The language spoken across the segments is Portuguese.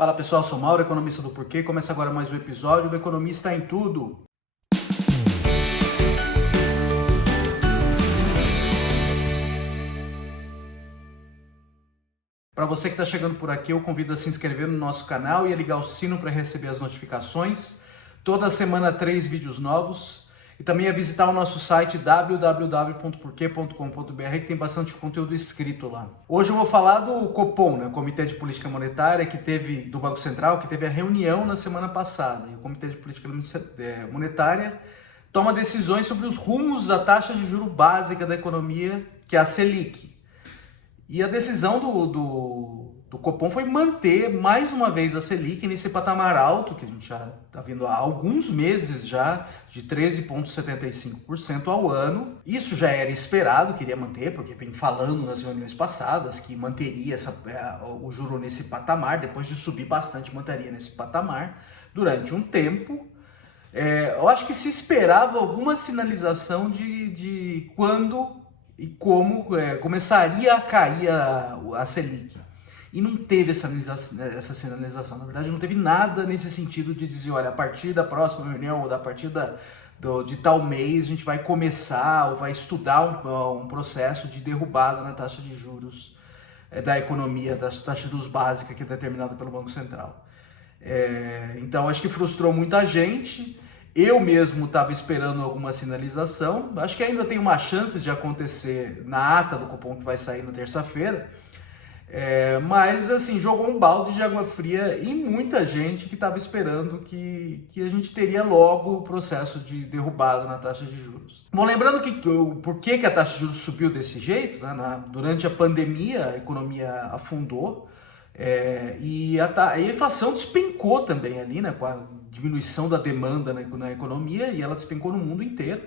Fala pessoal, sou Mauro, economista do Porquê. Começa agora mais um episódio do Economista em Tudo. Para você que está chegando por aqui, eu convido a se inscrever no nosso canal e a ligar o sino para receber as notificações. Toda semana 3 vídeos novos. E também a visitar o nosso site www.porquê.com.br, que tem bastante conteúdo escrito lá. Hoje eu vou falar do Copom, né, o Comitê de Política Monetária, do Banco Central, que teve a reunião na semana passada. E o Comitê de Política Monetária toma decisões sobre os rumos da taxa de juros básica da economia, que é a Selic. E a decisão do Copom foi manter mais uma vez a Selic nesse patamar alto, que a gente já está vendo há alguns meses já, de 13,75% ao ano. Isso já era esperado, queria manter, porque vem falando nas reuniões passadas que manteria o juro nesse patamar, depois de subir bastante, manteria nesse patamar durante um tempo. Eu acho que se esperava alguma sinalização de quando e como começaria a cair a Selic. E não teve essa sinalização. Na verdade, não teve nada nesse sentido de dizer, olha, a partir da próxima reunião ou a partir de tal mês, a gente vai começar ou vai estudar um processo de derrubada na taxa de juros da economia, da taxa de juros básica que é determinada pelo Banco Central. Então, acho que frustrou muita gente. Eu mesmo estava esperando alguma sinalização. Acho que ainda tem uma chance de acontecer na ata do Copom, que vai sair na terça-feira. Mas, assim, jogou um balde de água fria em muita gente que estava esperando que a gente teria logo o processo de derrubada na taxa de juros. Bom, lembrando por que a taxa de juros subiu desse jeito, né? Durante a pandemia, a economia afundou e a inflação despencou também ali, né? Com a diminuição da demanda na economia, e ela despencou no mundo inteiro.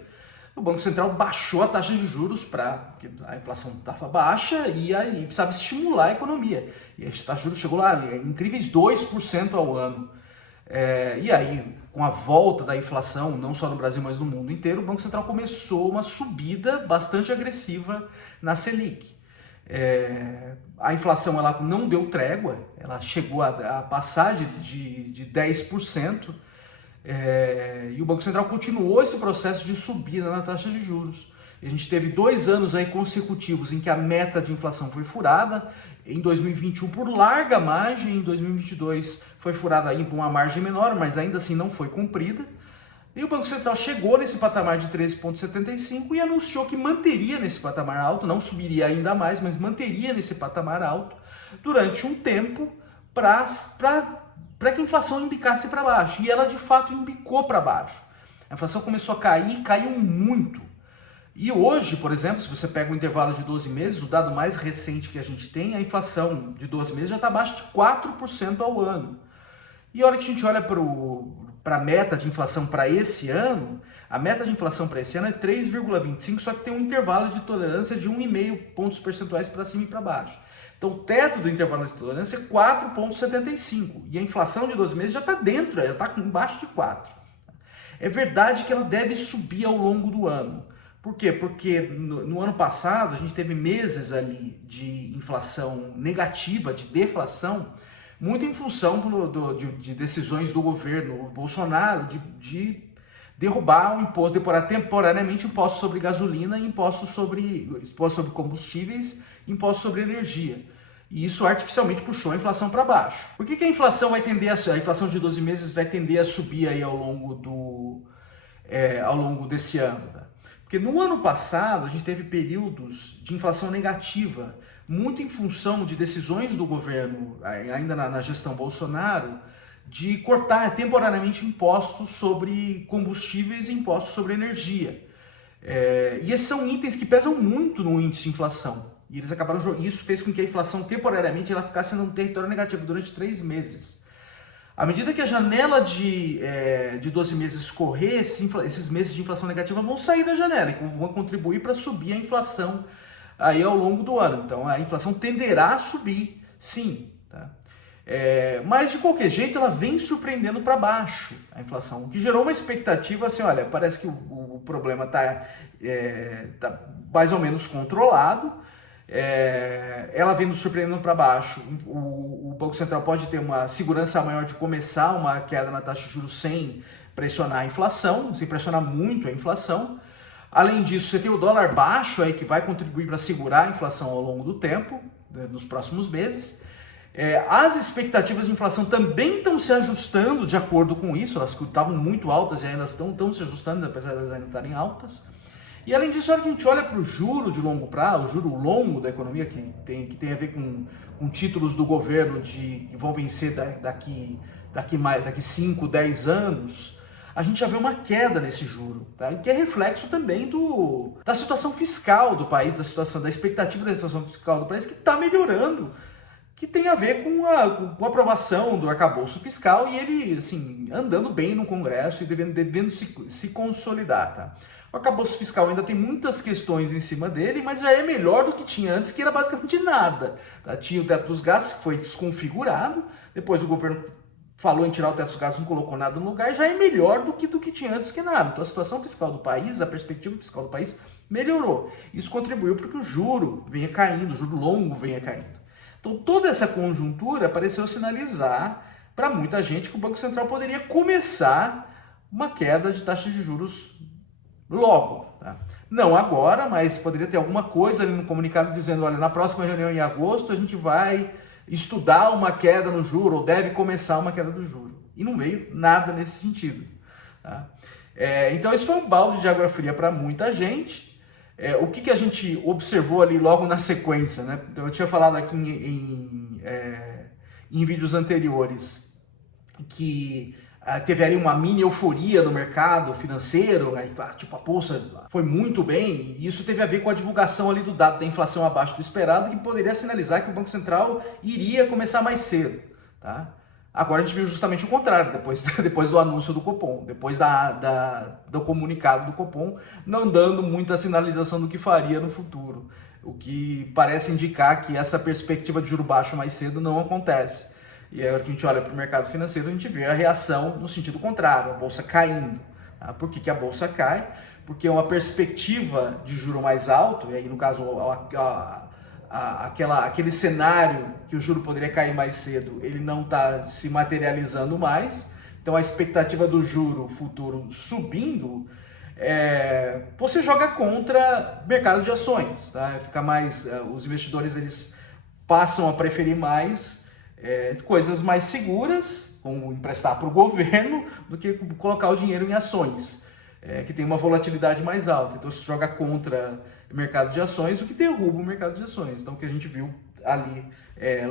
O Banco Central baixou a taxa de juros porque a inflação estava baixa e aí precisava estimular a economia. E a taxa de juros chegou lá, incríveis 2% ao ano. E aí, com a volta da inflação, não só no Brasil, mas no mundo inteiro, o Banco Central começou uma subida bastante agressiva na Selic. A inflação ela não deu trégua, ela chegou a passar de 10%. E o Banco Central continuou esse processo de subida na taxa de juros. A gente teve 2 anos aí consecutivos em que a meta de inflação foi furada. Em 2021 por larga margem, em 2022 foi furada aí por uma margem menor, mas ainda assim não foi cumprida. E o Banco Central chegou nesse patamar de 13,75 e anunciou que manteria nesse patamar alto, não subiria ainda mais, mas manteria nesse patamar alto durante um tempo para que a inflação embicasse para baixo. E ela de fato embicou para baixo. A inflação começou a cair, caiu muito. E hoje, por exemplo, se você pega o intervalo de 12 meses, o dado mais recente que a gente tem, a inflação de 12 meses já está abaixo de 4% ao ano. E a hora que a gente olha para a meta de inflação para esse ano, a meta de inflação para esse ano é 3,25, só que tem um intervalo de tolerância de 1,5 pontos percentuais para cima e para baixo. Então, o teto do intervalo de tolerância é 4,75 e a inflação de 12 meses já está dentro, já está embaixo de 4. É verdade que ela deve subir ao longo do ano. Por quê? Porque no ano passado a gente teve meses ali de inflação negativa, de deflação, muito em função de decisões do governo Bolsonaro de derrubar temporariamente impostos sobre gasolina, impostos sobre combustíveis, impostos sobre energia. E isso artificialmente puxou a inflação para baixo. Por que a inflação vai tender a inflação de 12 meses vai tender a subir aí ao longo desse ano? Tá? Porque no ano passado a gente teve períodos de inflação negativa, muito em função de decisões do governo, ainda na gestão Bolsonaro, de cortar temporariamente impostos sobre combustíveis e impostos sobre energia. E esses são itens que pesam muito no índice de inflação. E eles acabaram, isso fez com que a inflação temporariamente ela ficasse num território negativo durante 3 meses. À medida que a janela de 12 meses correr, esses meses de inflação negativa vão sair da janela e vão contribuir para subir a inflação aí ao longo do ano. Então a inflação tenderá a subir, sim. Tá? Mas de qualquer jeito ela vem surpreendendo para baixo a inflação, o que gerou uma expectativa assim, olha, parece que o problema está mais ou menos controlado. ela vem nos surpreendendo para baixo. O Banco Central pode ter uma segurança maior de começar uma queda na taxa de juros sem pressionar a inflação, sem pressionar muito a inflação. Além disso, você tem o dólar baixo aí que vai contribuir para segurar a inflação ao longo do tempo, nos próximos meses. As expectativas de inflação também estão se ajustando de acordo com isso, elas estavam muito altas e ainda estão se ajustando, apesar de elas ainda estarem altas. E além disso, a hora que a gente olha para o juro de longo prazo, o juro longo da economia, que tem a ver com títulos do governo que vão vencer daqui 5, 10 anos, a gente já vê uma queda nesse juro, tá? Que é reflexo também da situação fiscal do país, da expectativa da situação fiscal do país, que está melhorando, que tem a ver com a aprovação do arcabouço fiscal e ele, assim, andando bem no Congresso e devendo se consolidar, tá? O arcabouço fiscal ainda tem muitas questões em cima dele, mas já é melhor do que tinha antes, que era basicamente nada, tá? Tinha o teto dos gastos, que foi desconfigurado, depois o governo falou em tirar o teto dos gastos, não colocou nada no lugar, já é melhor do que tinha antes que nada. Então a situação fiscal do país, a perspectiva fiscal do país melhorou. Isso contribuiu para que o juro venha caindo, o juro longo venha caindo. Então toda essa conjuntura pareceu sinalizar para muita gente que o Banco Central poderia começar uma queda de taxa de juros logo, tá? Não agora, mas poderia ter alguma coisa ali no comunicado dizendo, olha, na próxima reunião em agosto a gente vai estudar uma queda no juro, ou deve começar uma queda do juro. E não veio nada nesse sentido, tá? Então isso foi um balde de água fria para muita gente. O que a gente observou ali logo na sequência, né? Então, eu tinha falado aqui em vídeos anteriores que teve ali uma mini euforia no mercado financeiro, aí, tipo, a bolsa foi muito bem, e isso teve a ver com a divulgação ali do dado da inflação abaixo do esperado, que poderia sinalizar que o Banco Central iria começar mais cedo, tá? Agora a gente viu justamente o contrário, depois do anúncio do Copom, depois do comunicado do Copom, não dando muita sinalização do que faria no futuro, o que parece indicar que essa perspectiva de juro baixo mais cedo não acontece. E aí, a hora que a gente olha para o mercado financeiro, a gente vê a reação no sentido contrário, a bolsa caindo. Tá? Por que a bolsa cai? Porque uma perspectiva de juro mais alto, e aí no caso aquele cenário que o juro poderia cair mais cedo, ele não está se materializando mais. Então a expectativa do juro futuro subindo, você joga contra o mercado de ações. Tá? Fica mais, os investidores eles passam a preferir mais coisas mais seguras, como emprestar para o governo, do que colocar o dinheiro em ações, que tem uma volatilidade mais alta. Então, se joga contra o mercado de ações, o que derruba o mercado de ações. Então, o que a gente viu ali,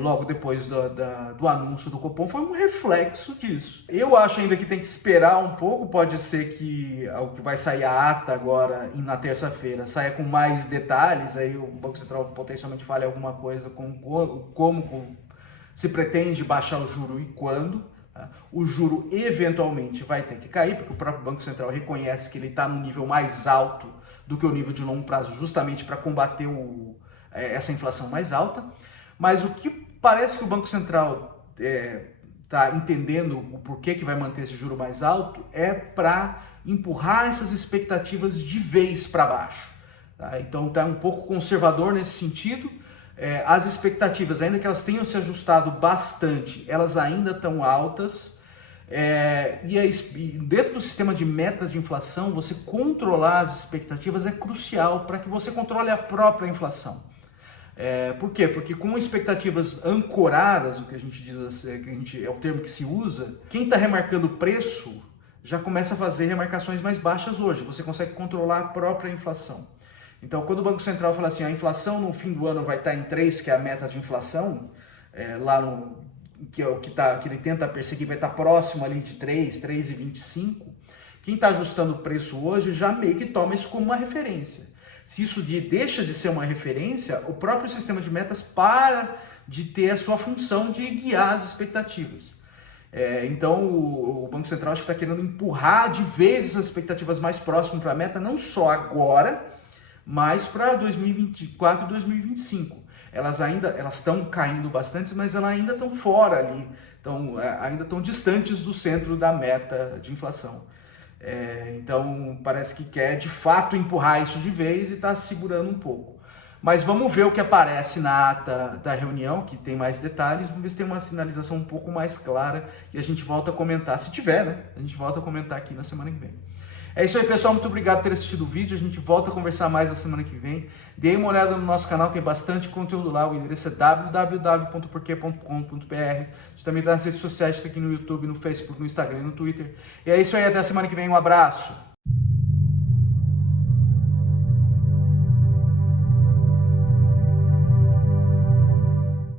logo depois do anúncio do Copom, foi um reflexo disso. Eu acho ainda que tem que esperar um pouco, pode ser que o que vai sair a ata agora, na terça-feira, saia com mais detalhes, aí o Banco Central potencialmente fale alguma coisa como se pretende baixar o juro e quando. Tá? O juro eventualmente vai ter que cair, porque o próprio Banco Central reconhece que ele está no nível mais alto do que o nível de longo prazo, justamente para combater essa inflação mais alta. Mas o que parece que o Banco Central está entendendo o porquê que vai manter esse juro mais alto é para empurrar essas expectativas de vez para baixo. Tá? Então está um pouco conservador nesse sentido. As expectativas, ainda que elas tenham se ajustado bastante, elas ainda estão altas. E dentro do sistema de metas de inflação, você controlar as expectativas é crucial para que você controle a própria inflação. Por quê? Porque com expectativas ancoradas, o que a gente diz assim, é o termo que se usa, quem está remarcando o preço já começa a fazer remarcações mais baixas hoje. Você consegue controlar a própria inflação. Então, quando o Banco Central fala assim, a inflação no fim do ano vai estar em 3, que é a meta de inflação, que ele tenta perseguir, vai estar próximo ali de 3,25, quem está ajustando o preço hoje já meio que toma isso como uma referência. Se isso deixa de ser uma referência, o próprio sistema de metas para de ter a sua função de guiar as expectativas. Então, o Banco Central acho que está querendo empurrar de vez essas expectativas mais próximas para a meta, não só agora, mas para 2024 e 2025. Elas estão caindo bastante, mas elas ainda estão fora ali, ainda estão distantes do centro da meta de inflação. Então parece que quer de fato empurrar isso de vez e está segurando um pouco. Mas vamos ver o que aparece na ata da reunião, que tem mais detalhes. Vamos ver se tem uma sinalização um pouco mais clara e a gente volta a comentar. Se tiver, né? A gente volta a comentar aqui na semana que vem. É isso aí, pessoal. Muito obrigado por ter assistido o vídeo. A gente volta a conversar mais na semana que vem. Dê uma olhada no nosso canal, tem bastante conteúdo lá. O endereço é www.porquê.com.br. A gente também está nas redes sociais, está aqui no YouTube, no Facebook, no Instagram e no Twitter. E é isso aí, até a semana que vem. Um abraço.